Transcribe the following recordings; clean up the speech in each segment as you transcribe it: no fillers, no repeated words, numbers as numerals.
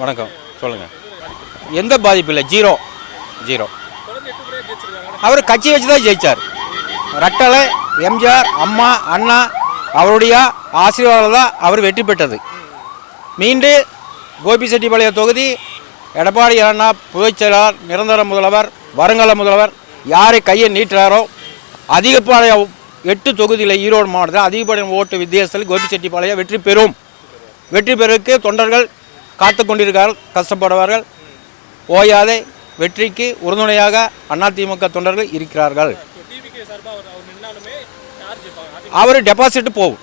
வணக்கம். சொல்லுங்கள். எந்த பாதிப்பு இல்லை, ஜீரோ. அவர் கட்சி வச்சு தான் ஜெயித்தார். ரட்டலை எம்ஜிஆர் அம்மா அண்ணா அவருடைய ஆசீர்வாதம் தான் அவர் வெற்றி பெற்றது. மீண்டு கோபிச்செட்டிப்பாளையம் தொகுதி எடப்பாடி அண்ணா பொதுச் செயலாளர், நிரந்தர முதல்வர், வருங்கால முதல்வர் யாரை கையை நீட்டுறாரோ அதிகப்படிய 8 தொகுதியில் ஈரோடு மாவட்டத்தில் அதிகப்படிய ஓட்டு வித்தியாசத்தில் கோபிச்செட்டிப்பாளையம் வெற்றி பெறும். வெற்றி பெறக்கு தொண்டர்கள் காத்து கொண்டிருக்கிறார்கள், கஷ்டப்படுவார்கள். ஓயாதே வெற்றிக்கு உறுதுணையாக அதிமுக தொண்டர்கள் இருக்கிறார்கள். அவர் டெபாசிட் போகும்.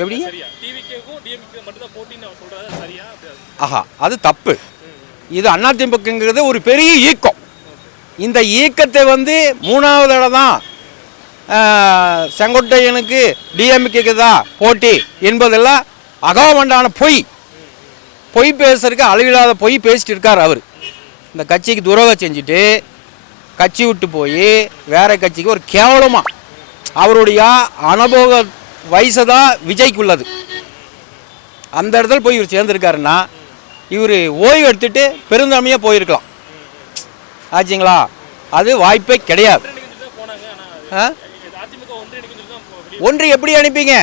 எப்படி? ஆஹா, அது தப்பு. இது அதிமுகங்கிறது ஒரு பெரிய ஈக்கம். இந்த ஈக்கத்தை வந்து 3வது இடம் தான் செங்கோட்டையனுக்கு டிஎம்கேக்கு தான் போட்டி என்பதெல்லாம் அகவமண்டான பொய் பேசுறதுக்கு அளவில்லாத பொய் பேசிட்டு இருக்கார் அவர். இந்த கட்சிக்கு துரோகம் செஞ்சுட்டு கட்சி விட்டு போய் வேற கட்சிக்கு ஒரு கேவலமாக அவருடைய அனுபவ வயசு தான் விஜய்க்கு உள்ளது. அந்த இடத்துல போய் இவர் சேர்ந்துருக்காருன்னா இவர் ஓய்வு எடுத்துட்டு பெருந்தன்மையாக போயிருக்கலாம். ஆச்சுங்களா? அது வாய்ப்பே கிடையாது. ஒன்று எப்படி அனுப்பிங்க?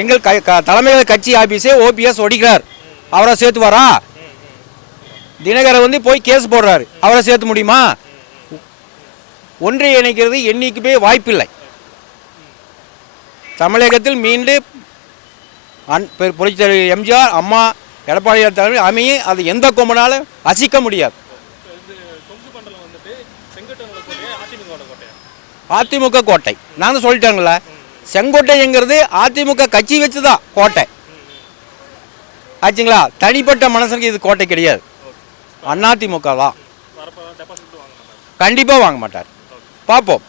எங்கள் தலைமையில் கட்சி ஆஃபீஸே ஓபிஎஸ் ஒடிக்கிறார். அவரை சேர்த்துவாரா? தினகரன் வந்து போய் கேஸ் போடுறாரு. அவரை சேர்த்து முடியுமா? ஒன்றை இணைக்கிறது என்னைக்குமே வாய்ப்பில்லை. தமிழகத்தில் மீண்டு புரட்சித்தலைவர் எம்ஜிஆர் அம்மா எடப்பாடியார் தலைவர் அமைய அது எந்த கொம்பனாலும் அசிக்க முடியாது. அதிமுக கோட்டை நான் தான் சொல்லிட்டேங்களே. செங்கோட்டைங்கிறது அதிமுக கட்சி வச்சு தான் கோட்டை. ஆச்சுங்களா? தனிப்பட்ட மனசுக்கு இது கோட்டை கிடையாது. அதிமுக தான். கண்டிப்பாக வாங்க மாட்டார். பார்ப்போம்.